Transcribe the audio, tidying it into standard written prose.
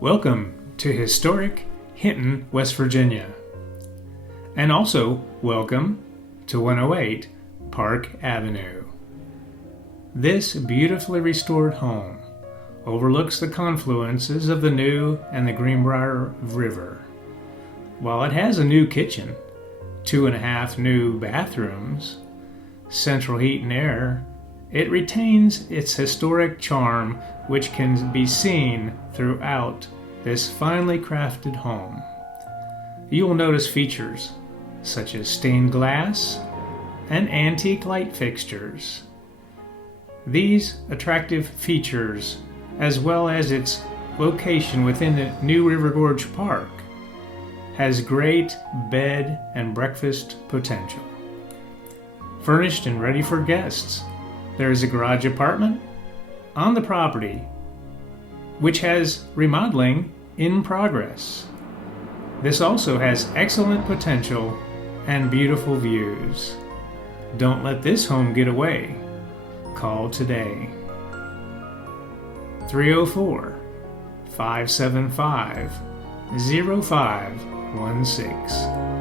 Welcome to historic Hinton, West Virginia. And also, welcome to 108 Park Avenue. This beautifully restored home overlooks the confluences of the New and the Greenbrier River. While it has a new kitchen, 2.5 new bathrooms, central heat and air, it retains its historic charm, which can be seen throughout this finely crafted home. You will notice features such as stained glass and antique light fixtures. These attractive features, as well as its location within the New River Gorge Park, has great bed and breakfast potential. Furnished and ready for guests, there is a garage apartment on the property, which has remodeling in progress. This also has excellent potential and beautiful views. Don't let this home get away. Call today. 304-575-0516.